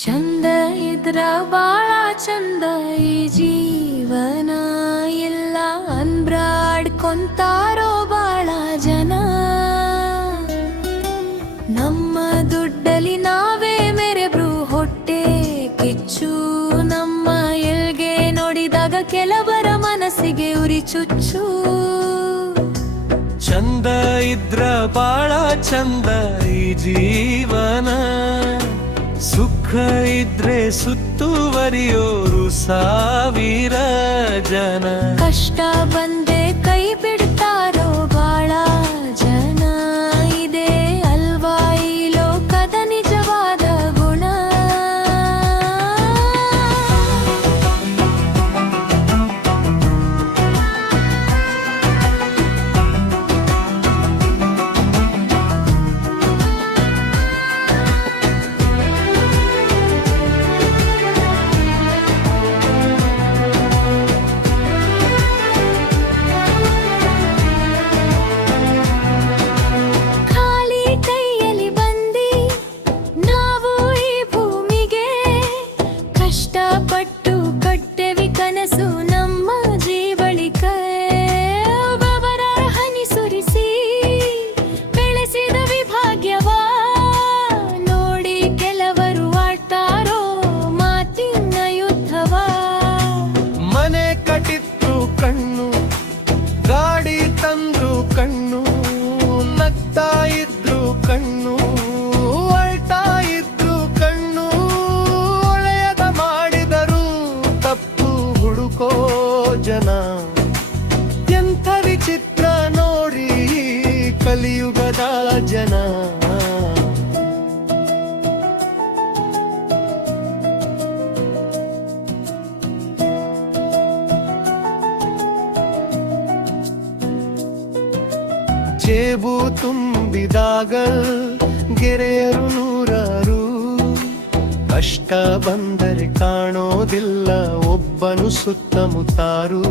ಚಂದ ಇದ್ರ ಬಾಳ ಚಂದ ಈ ಜೀವನ ಇಲ್ಲ ಅನ್ಬ್ರಾಡ್ಕೊಂತಾರೋ ಬಾಳ ಜನ. ನಮ್ಮ ದುಡ್ಡಲಿ ನಾವೇ ಮೆರೆಬ್ರು ಹೊಟ್ಟೆ ಕಿಚ್ಚು. ನಮ್ಮ ಎಲ್ಗೆ ನೋಡಿದಾಗ ಕೆಲವರ ಮನಸ್ಸಿಗೆ ಉರಿ ಚುಚ್ಚು. ಚಂದ ಇದ್ರ ಬಾಳ ಚಂದ ಈ ಜೀವನ, ಸುಖ ಇದ್ರೆ ಸುತ್ತುವರಿಯೋರು ಸಾವಿರ ಜನ. ಕಷ್ಟ ಬಂದೆ ಕೈ ಬಿಡ್ತಾರೋ ಬಾಳ ಜನ, ಇದೆ ಅಲ್ವಾ ಈ ಲೋಕದ ನಿಜವಾದ ಗುಣ. ಪಟ್ಟು ಕಟ್ಟೆವಿ ಕನಸು ನಮ್ಮ ಜೀವಳಿಕೆ. ಬಬರ ಹನಿ ಸುರಿಸಿ ಬೆಳೆಸಿದ ವಿಭಾಗ್ಯವ ನೋಡಿ ಕೆಲವರು ಆಡ್ತಾರೋ ಮಾತಿನ ಯುದ್ಧವ. ಮನೆ ಕಟ್ಟಿತ್ತು ಕಣ್ಣು, ಗಾಡಿ ತಂದ್ರು ಕಣ್ಣು, ನಗ್ತಾ ಇದ್ರು ಕಣ್ಣು, ಅಳ್ತಾ ಇದ್ರು ಕಣ್ಣು. ಒಳ್ಳೆಯದ ಮಾಡಿದರು ತಪ್ಪು ಹುಡುಕೋ ಜನ. ಎಂಥ ವಿಚಿತ್ರ ನೋಡಿ ಕಲಿಯುಗದ ಜನ. ಜೇಬು ತುಂಬಿದಾಗ ಗೆರೆಯರು ನೂರಾರು, ಕಷ್ಟ ಬಂದರೆ ಕಾಣೋದಿಲ್ಲ ಒಬ್ಬನು ಸುತ್ತಮುತ್ತಾರು.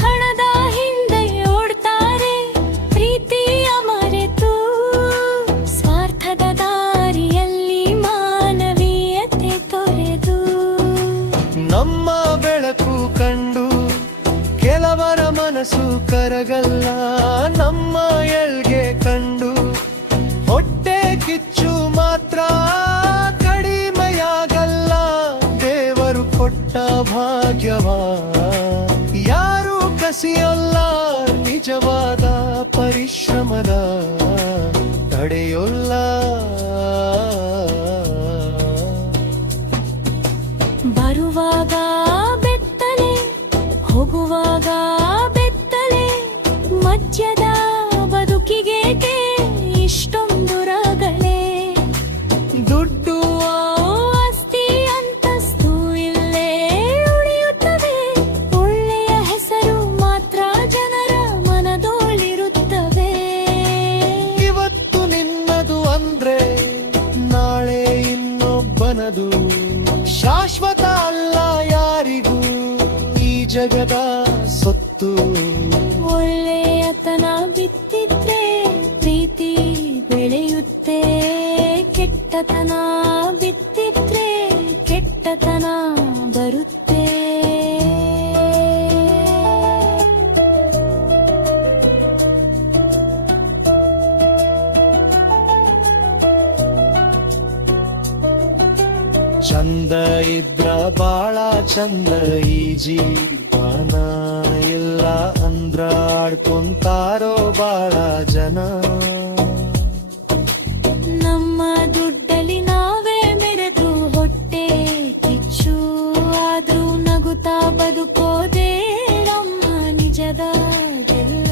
ಹಣದ ಹಿಂದೆ ಓಡ್ತಾರೆ ಪ್ರೀತಿಯ ಮರೆತು, ಸ್ವಾರ್ಥದ ದಾರಿಯಲ್ಲಿ ಮಾನವೀಯತೆ ತೊರೆದು. ನಮ್ಮ ಬೆಳಕು ಕಂಡು ಕೆಲವರ ಮನಸ್ಸು ಕರಗಲ್ಲ, ನಮ್ಮ ಎಲ್ಗೆ ಕಂಡು ಹೊಟ್ಟೆ ಕಿಚ್ಚು ಮಾತ್ರ ಕಡಿಮೆಯಾಗಲ್ಲ. ದೇವರು ಕೊಟ್ಟ ಭಾಗ್ಯವ ಯಾರು ಕಸಿಯಲ್ಲ, ನಿಜವಾದ ಪರಿಶ್ರಮದ ತಡೆಯೊಲ್ಲ. ಬರುವಾಗ ಬೆತ್ತಲೆ ಹೋಗುವಾಗ ಬೆತ್ತಲೆ, ಮಧ್ಯದ ಬದುಕಿಗೆ ಇಷ್ಟೊಂದು ರಗಳೆ. ದುಡ್ಡು ಆಸ್ತಿ ಅಂತಸ್ತು ಇಲ್ಲೇ ಉಳಿಯುತ್ತವೆ, ಒಳ್ಳೆಯ ಹೆಸರು ಮಾತ್ರ ಜನರ ಮನದೋಳಿರುತ್ತವೆ. ಇವತ್ತು ನಿನ್ನದು ಅಂದ್ರೆ ನಾಳೆ ಇನ್ನೊಬ್ಬನದು, ಶಾಶ್ವತ ಅಲ್ಲ ಯಾರಿಗೂ ಈ ಜಗದ ಸೊತ್ತು. ಒಳ್ಳೆಯತನ ಬಿತ್ತಿದ್ರೆ ಪ್ರೀತಿ ಬೆಳೆಯುತ್ತೆ, ಕೆಟ್ಟತನ ಬಿತ್ತಿದ್ರೆ ಕೆಟ್ಟತನ ಬರುತ್ತೆ. ಚಂದ ಇದ್ರ ಬಾಳ ಚಂದ ಈ ಜೀವನ, ಇಲ್ಲ ಅಂದ್ರ ಆಡ್ಕೊಂತಾರೋ ಬಾಳ ಜನ. ನಮ್ಮ ದುಡ್ಡಲಿ ನಾವೇ ಮೆರೆದು ಹೊಟ್ಟೆ ಕಿಚ್ಚು, ಆದ್ರೂ ನಗುತ್ತಾ ಬದುಕೋದೇ ನಮ್ಮ ನಿಜದ ಗೆಲ್ಲ.